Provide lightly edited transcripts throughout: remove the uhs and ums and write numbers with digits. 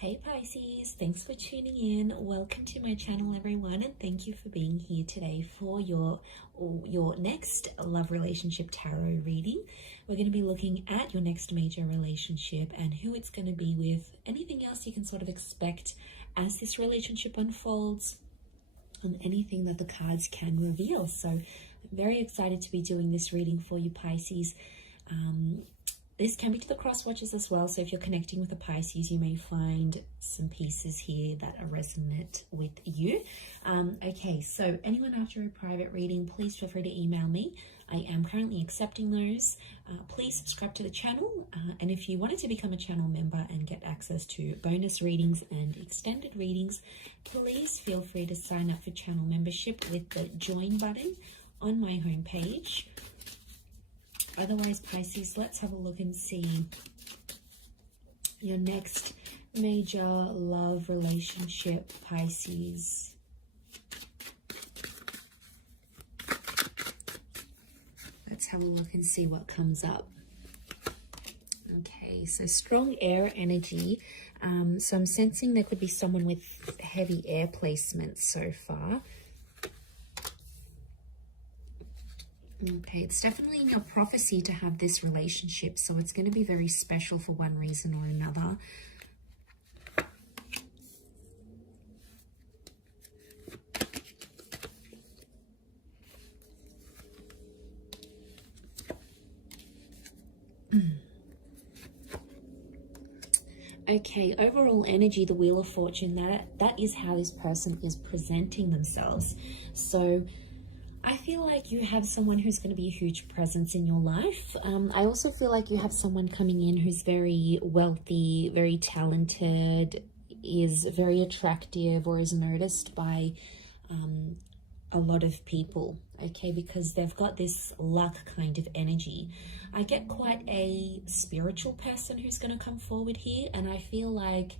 Hey Pisces, thanks for tuning in. Welcome to my channel everyone, and thank you for being here today for your next love relationship tarot reading. We're going to be looking at your next major relationship and who it's going to be with, anything else you can sort of expect as this relationship unfolds, and anything that the cards can reveal. So I'm very excited to be doing this reading for you Pisces. This can be to the cross watchers as well, so if you're connecting with a Pisces, you may find some pieces here that are resonant with you. Okay, so anyone after a private reading, please feel free to email me. I am currently accepting those. Please subscribe to the channel, and if you wanted to become a channel member and get access to bonus readings and extended readings, please feel free to sign up for channel membership with the join button on my homepage. Otherwise, Pisces, let's have a look and see your next major love relationship, Pisces. Let's have a look and see what comes up. Okay, so strong air energy. So I'm sensing there could be someone with heavy air placements so far. Okay, it's definitely in your prophecy to have this relationship, so it's going to be very special for one reason or another. Okay, overall energy, the Wheel of Fortune, that is how this person is presenting themselves. So I feel like you have someone who's going to be a huge presence in your life. I also feel like you have someone coming in who's very wealthy, very talented, is very attractive, or is noticed by a lot of people, okay, because they've got this luck kind of energy. I get quite a spiritual person who's going to come forward here, and I feel like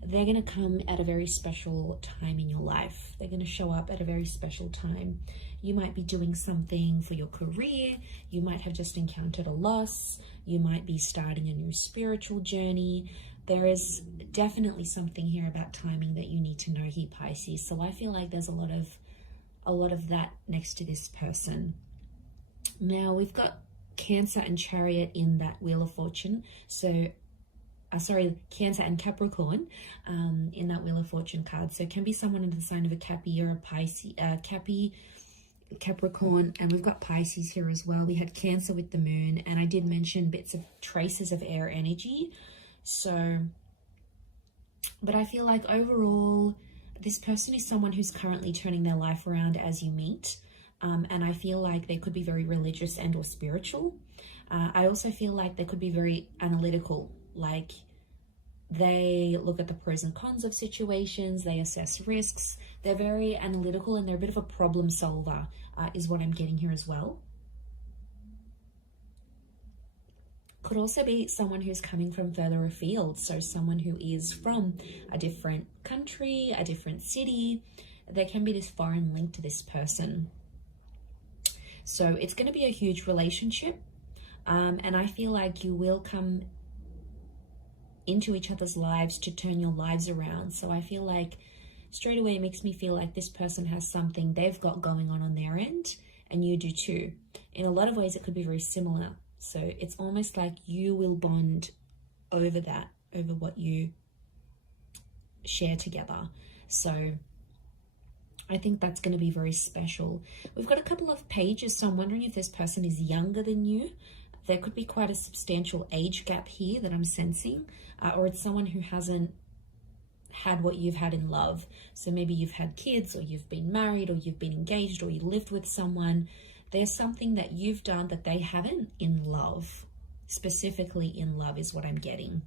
they're going to come at a very special time in your life. They're going to show up at a very special time. You might be doing something for your career. You might have just encountered a loss. You might be starting a new spiritual journey. There is definitely something here about timing that you need to know here, Pisces. So I feel like there's a lot of that next to this person. Now we've got Cancer and Chariot in that Wheel of Fortune. So Cancer and Capricorn in that Wheel of Fortune card. So it can be someone in the sign of a Cappy or a Pisces, Capricorn, and we've got Pisces here as well. We had Cancer with the moon, and I did mention bits of traces of air energy. So, but I feel like overall, this person is someone who's currently turning their life around as you meet. And I feel like they could be very religious and or spiritual. I also feel like they could be very analytical. Like they look at the pros and cons of situations, they assess risks, they're very analytical, and they're a bit of a problem solver, is what I'm getting here as well. Could also be someone who's coming from further afield, so someone who is from a different country, a different city. There can be this foreign link to this person. So it's going to be a huge relationship, and I feel like you will come into each other's lives to turn your lives around. So I feel like straight away it makes me feel like this person has something they've got going on their end, and you do too. In a lot of ways it could be very similar. So it's almost like you will bond over that, over what you share together. So I think that's going to be very special. We've got a couple of pages, so I'm wondering if this person is younger than you. There could be quite a substantial age gap here that I'm sensing, or it's someone who hasn't had what you've had in love. So maybe you've had kids, or you've been married, or you've been engaged, or you lived with someone. There's something that you've done that they haven't in love. Specifically in love is what I'm getting.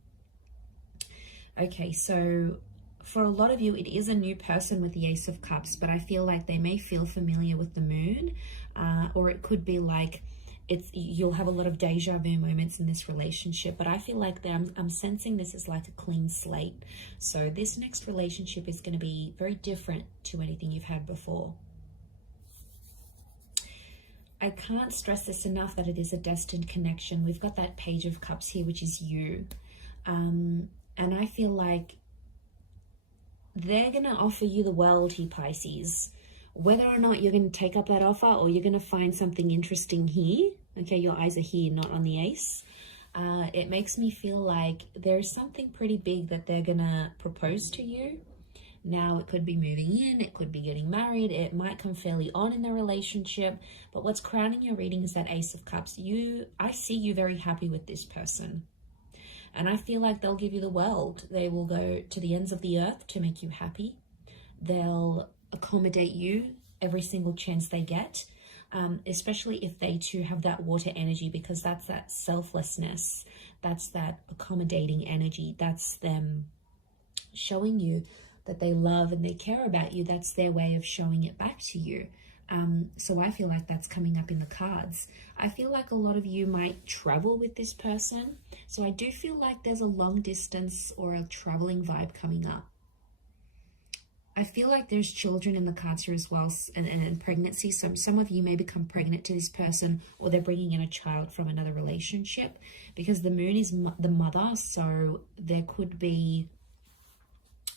Okay, so for a lot of you, it is a new person with the Ace of Cups, but I feel like they may feel familiar with the moon, or it could be like you'll have a lot of deja vu moments in this relationship, but I feel like I'm sensing this is like a clean slate. So this next relationship is going to be very different to anything you've had before. I can't stress this enough that it is a destined connection. We've got that Page of Cups here, which is you. And I feel like they're going to offer you the world here, Pisces. Whether or not you're going to take up that offer or you're going to find something interesting here, okay, your eyes are here, not on the ace. It makes me feel like there's something pretty big that they're going to propose to you. Now, it could be moving in, it could be getting married, it might come fairly on in the relationship, but what's crowning your reading is that Ace of Cups. I see you very happy with this person. And I feel like they'll give you the world. They will go to the ends of the earth to make you happy. They'll accommodate you every single chance they get, especially if they too have that water energy, because that's that selflessness. That's that accommodating energy. That's them showing you that they love and they care about you. That's their way of showing it back to you. So I feel like that's coming up in the cards. I feel like a lot of you might travel with this person. So I do feel like there's a long distance or a traveling vibe coming up. I feel like there's children in the cards here as well, and pregnancy. Some of you may become pregnant to this person, or they're bringing in a child from another relationship, because the moon is the mother. So there could be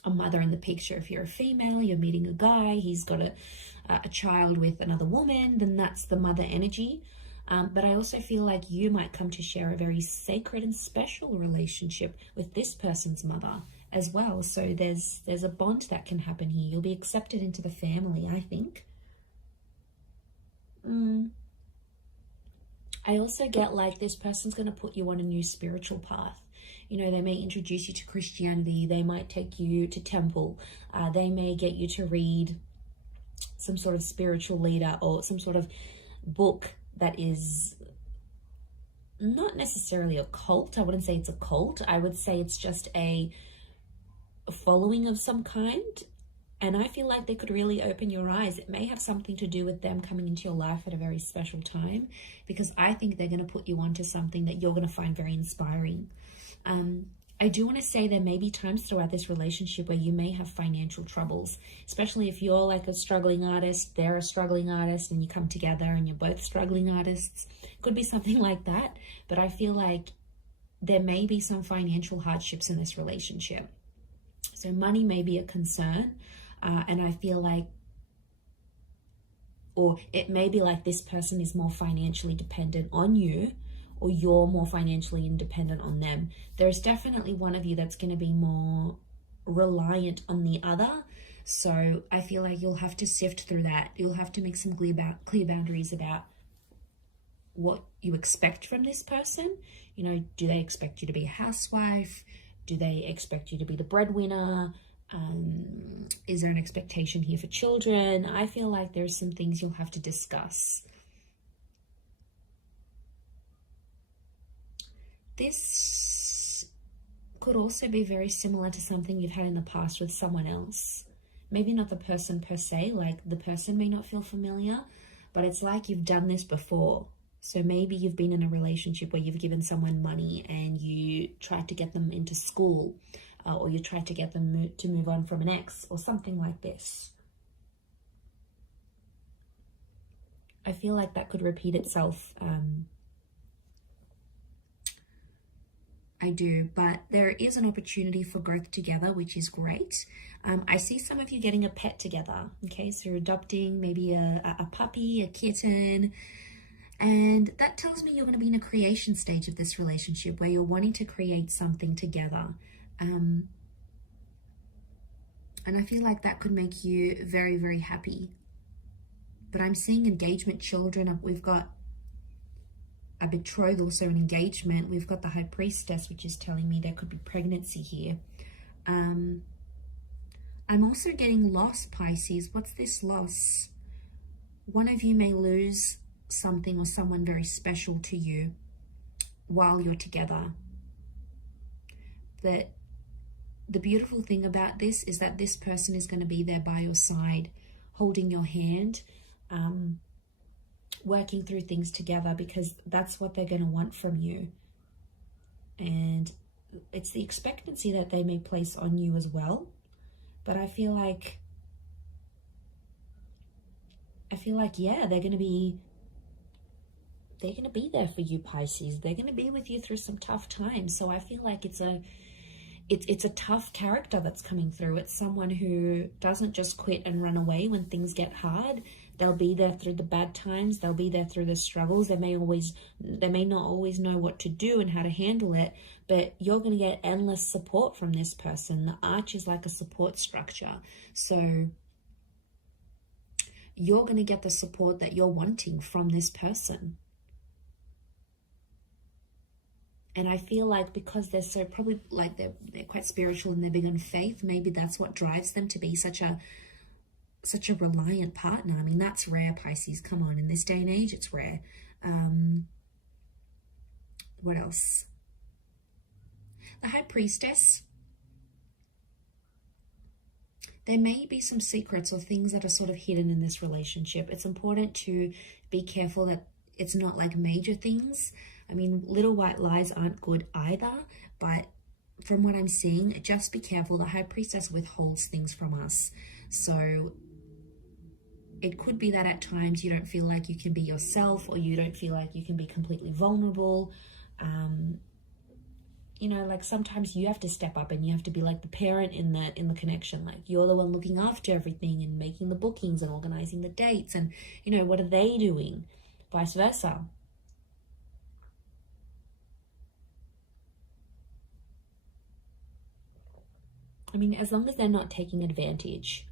a mother in the picture. If you're a female, you're meeting a guy, he's got a child with another woman, then that's the mother energy. But I also feel like you might come to share a very sacred and special relationship with this person's mother as well. So there's a bond that can happen here. You'll be accepted into the family, I think. I also get like this person's going to put you on a new spiritual path. You know, they may introduce you to Christianity. They might take you to temple. They may get you to read some sort of spiritual leader or some sort of book that is not necessarily a cult. I wouldn't say it's a cult. I would say it's just a following of some kind. And I feel like they could really open your eyes. It may have something to do with them coming into your life at a very special time, because I think they're going to put you onto something that you're going to find very inspiring. I do want to say there may be times throughout this relationship where you may have financial troubles, especially if you're like a struggling artist, they're a struggling artist, and you come together and you're both struggling artists. Could be something like that. But I feel like there may be some financial hardships in this relationship. So money may be a concern. And I feel like, or it may be like this person is more financially dependent on you, or you're more financially independent on them. There's definitely one of you that's going to be more reliant on the other. So I feel like you'll have to sift through that. You'll have to make some clear boundaries about what you expect from this person. You know, do they expect you to be a housewife? Do they expect you to be the breadwinner? Is there an expectation here for children? I feel like there's some things you'll have to discuss. This could also be very similar to something you've had in the past with someone else. Maybe not the person per se, like the person may not feel familiar, but it's like you've done this before. So maybe you've been in a relationship where you've given someone money and you tried to get them into school, or you tried to get them to move on from an ex, or something like this. I feel like that could repeat itself. I do, but there is an opportunity for growth together, which is great. I see some of you getting a pet together. Okay, so you're adopting maybe a puppy, a kitten, and that tells me you're going to be in a creation stage of this relationship where you're wanting to create something together. And I feel like that could make you very, very happy. But I'm seeing engagement, children. We've got a betrothal, so an engagement. We've got the High Priestess, which is telling me there could be pregnancy here. I'm also getting loss, Pisces. What's this loss? One of you may lose something or someone very special to you while you're together. But the beautiful thing about this is that this person is going to be there by your side, holding your hand, working through things together, because that's what they're going to want from you. And it's the expectancy that they may place on you as well. But I feel like, yeah, they're going to be there for you, Pisces. They're going to be with you through some tough times. So I feel like it's it's a tough character that's coming through. It's someone who doesn't just quit and run away when things get hard. They'll be there through the bad times. They'll be there through the struggles. They may not always know what to do and how to handle it, but you're going to get endless support from this person. The arch is like a support structure. So you're going to get the support that you're wanting from this person. And I feel like because they're so probably like they're quite spiritual and they're big on faith, maybe that's what drives them to be such a reliant partner. I mean, that's rare, Pisces. Come on, in this day and age, it's rare. What else? The High Priestess. There may be some secrets or things that are sort of hidden in this relationship. It's important to be careful that it's not like major things. I mean, little white lies aren't good either, but from what I'm seeing, just be careful. The High Priestess withholds things from us. So it could be that at times you don't feel like you can be yourself, or you don't feel like you can be completely vulnerable. You know, like sometimes you have to step up and you have to be like the parent in the connection. Like you're the one looking after everything and making the bookings and organizing the dates. And, you know, what are they doing? Vice versa. I mean, as long as they're not taking advantage.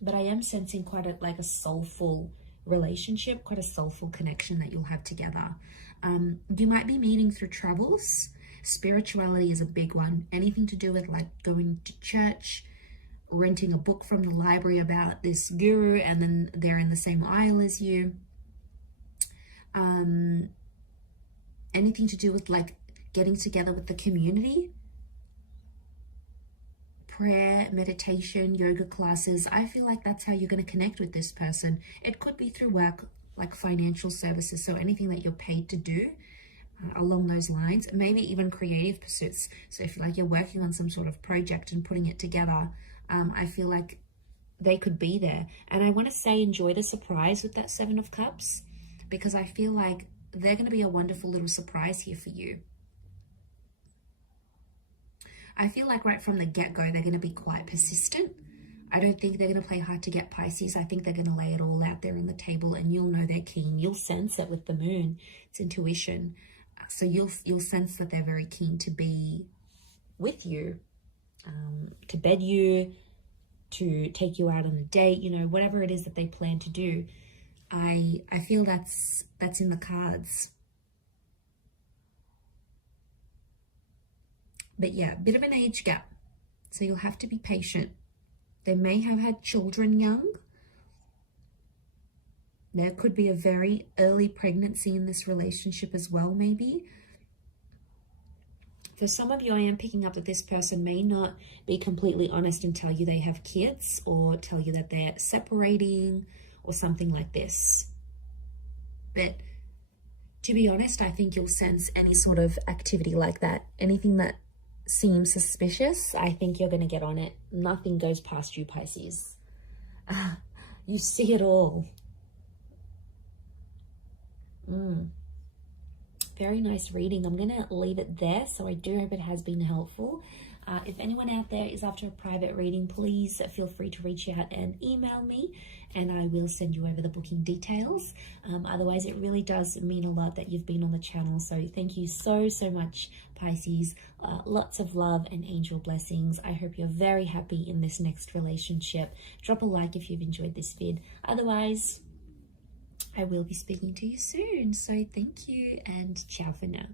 But I am sensing quite a soulful relationship, quite a soulful connection that you'll have together. You might be meeting through travels. Spirituality is a big one. Anything to do with like going to church, renting a book from the library about this guru, and then they're in the same aisle as you. Anything to do with like getting together with the community. Prayer, meditation, yoga classes. I feel like that's how you're going to connect with this person. It could be through work, like financial services. So anything that you're paid to do along those lines, maybe even creative pursuits. So if like you're working on some sort of project and putting it together, I feel like they could be there. And I want to say enjoy the surprise with that Seven of Cups, because I feel like they're going to be a wonderful little surprise here for you. I feel like right from the get-go, they're going to be quite persistent. I don't think they're going to play hard to get, Pisces. I think they're going to lay it all out there on the table, and you'll know they're keen. You'll sense it with the moon. It's intuition. So you'll sense that they're very keen to be with you, to bed you, to take you out on a date, you know, whatever it is that they plan to do. I feel that's in the cards. But yeah, bit of an age gap. So you'll have to be patient. They may have had children young. There could be a very early pregnancy in this relationship as well, maybe. For some of you, I am picking up that this person may not be completely honest and tell you they have kids, or tell you that they're separating or something like this. But to be honest, I think you'll sense any sort of activity like that. Anything that seems suspicious, I think you're going to get on it. Nothing goes past you, Pisces. You see it all. Very nice reading. I'm going to leave it there. So I do hope it has been helpful. If anyone out there is after a private reading, please feel free to reach out and email me, and I will send you over the booking details. Otherwise, it really does mean a lot that you've been on the channel. So thank you so much, Pisces. Lots of love and angel blessings. I hope you're very happy in this next relationship. Drop a like if you've enjoyed this vid. Otherwise, I will be speaking to you soon. So thank you, and ciao for now.